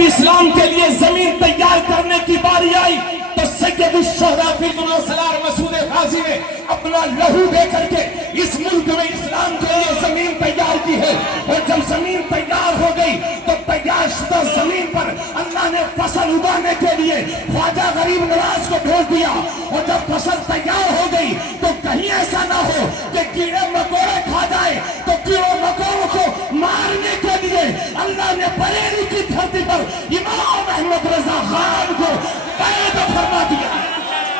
جب اسلام کے لیے زمین تیار کرنے کی باری آئی تو سید الشہداء فی المناصلہ مسعود غازی نے اپنا لہو دے کر کے اس ملک میں اسلام کے لیے زمین تیار کی ہے. اور جب زمین تیار ہو گئی تو تیار شدہ زمین پر اللہ نے فصل اگانے کے لیے خواجہ غریب نواز کو بھیج دیا. اور جب فصل تیار ہو گئی تو کہیں ایسا نہ ہو کہ کیڑے مکوڑے کھا جائے, تو کیڑوں مکوڑوں کو مارنے کے لیے اللہ نے بریلی کی دھرتی پر امام احمد رضا خان کو قید فرما دیا.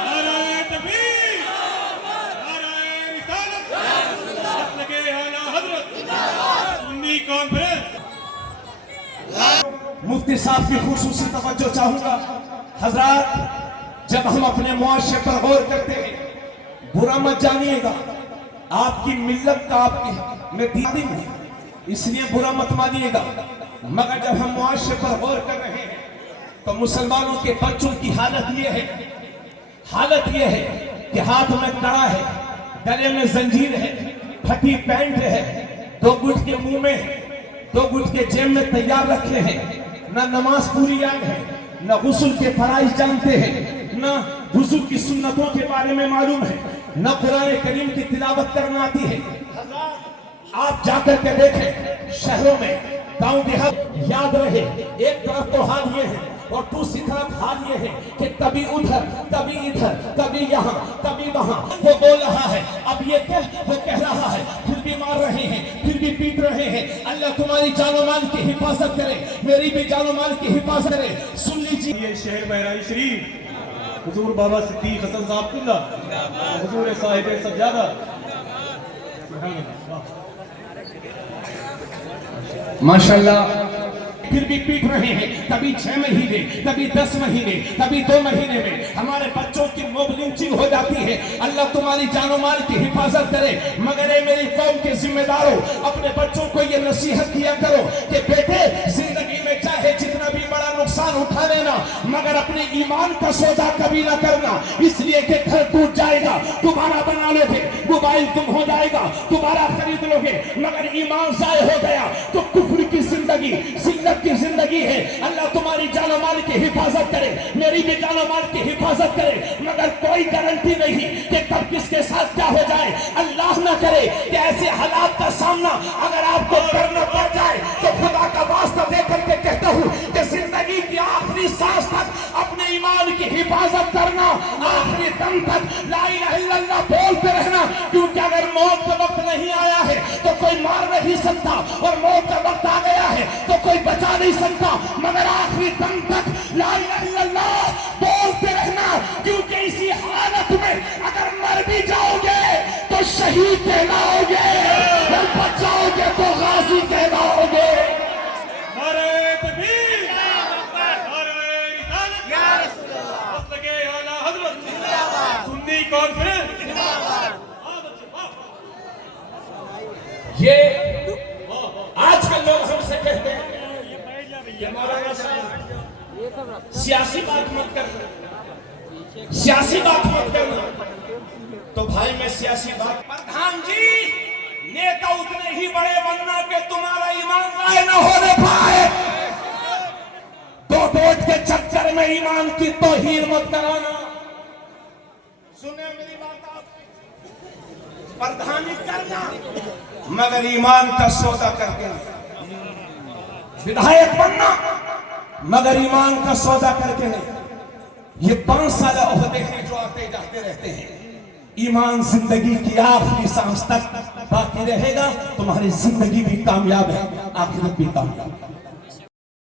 نعرہ تکبیر, نعرہ رسالت, مسلک اعلیٰ حضرت, سنی کانفرنس. مفتی صاحب کی خصوصی توجہ چاہوں گا. حضرات, جب ہم اپنے معاشرے پر غور کرتے ہیں, برا مت جانیے گا, آپ کی ملت کا آپ کی میں دیدی ہوں, اس لیے برا مت مانیے گا, مگر جب ہم معاشرے پر غور کر رہے ہیں تو مسلمانوں کے بچوں کی حالت یہ ہے کہ ہاتھ میں کڑا ہے, گلے میں زنجیر ہے, پھٹی پینٹ ہے, 2 گھٹ کے منہ میں, 2 گھٹ کے جیب میں تیار رکھے ہیں, نہ نماز پوری یاد ہے, نہ غسل کے فرائض جانتے ہیں, نہ وضو کی سنتوں کے بارے میں معلوم ہے, نہ قرآن کریم کی تلاوت کرنا آتی ہے. آپ جا کر کے دیکھیں شہروں میں, گاؤں دیہات, یاد رہے ایک طرف تو حال یہ ہے اور دوسری طرف حال یہ ہے کہ کبھی ادھر, کبھی ادھر, کبھی یہاں, کبھی وہاں. وہ بول رہا ہے, اب یہ وہ کہہ رہا ہے, پھر بھی مار رہے ہیں, پھر بھی پیٹ رہے ہیں. اللہ تمہاری جان و مال کی حفاظت کرے, میری بھی جان و مال کی حفاظت کرے. سن لیجیے, یہ شہر بہرائچ شریف حضور بابا صدیق حسن صاحب اللہ, حضور صاحب سجادہ. ماشاءاللہ, پھر بھی پیٹ رہے ہیں, کبھی 6 مہینے, کبھی 10 مہینے, کبھی 2 مہینے میں ہمارے بچوں کی موب لنچنگ ہو جاتی ہے. اللہ تمہاری جان و مال کی حفاظت کرے. مگر اے میری قوم کے ذمہ داروں, اپنے بچوں کو یہ نصیحت کیا کرو کہ بیٹے, زندگی میں چاہے جتنا بھی بڑا نقصان اٹھا لینا, مگر اپنے ایمان کا سودا کبھی نہ کرنا. اس لیے کہ گھر ٹوٹ جائے گا, دوبارہ بنا لو گے, موبائل گم ہو جائے گا, دوبارہ خرید لو گے, مگر ایمان ضائع ہو گیا تو کفر کی زندگی, ذلت کی زندگی ہے. اللہ تمہاری جان و مال کی حفاظت کرے, میری بھی جان و مال کی حفاظت کرے. مگر کوئی گارنٹی نہیں کہ کب کس کے ساتھ کیا ہو جائے. اللہ نہ کرے کہ ایسے حالات کا سامنا اگر آپ کو کرنا پڑ جائے تو خدا کا واسطہ دے کر کے کہتا ہوں کہ زندگی کی آخری سانس تک اپنے ایمان کی حفاظت کرنا, آخری دم تک لا الہ الا اللہ بولتے رہنا. کیونکہ اگر موت کا وقت نہیں آیا ہے تو کوئی مار نہیں سکتا, اور موت کا وقت آ گیا ہے تو کوئی بچا نہیں سکتا. مگر آخری دم تک لا الہ الا اللہ بولتے رہنا, کیونکہ اسی حالت میں اگر مر بھی جاؤ گے تو شہید کہلاؤ گے, اور بچاؤ گے تو غازی کہلاؤ گے. نعرہ تکبیر, نعرہ رسالت, مسلک اعلیٰ حضرت, سنی کانفرنس. یہ آج کل لوگ ہم سے کہتے ہیں کہ مولانا صاحب سیاسی بات مت کرنا, سیاسی بات مت کرنا. تو بھائی میں سیاسی بات, پردھان جی نیتا اتنے ہی بڑے بننا کہ تمہارا ایمان ضائع نہ ہونے پائے. 2 ووٹ کے چکر میں ایمان کی توہین مت کرانا. سنیں میری بات, آپ پردھانی کرنا مگر ایمان کا سودا کر کے, ودھایک بننا مگر ایمان کا سودا کر کے نہیں. یہ 5 سالہ عہدے ہیں جو آتے جاتے رہتے ہیں. ایمان زندگی کی آخری سانس تک باقی رہے گا. تمہاری زندگی بھی کامیاب ہے, آخرت بھی کامیاب ہے.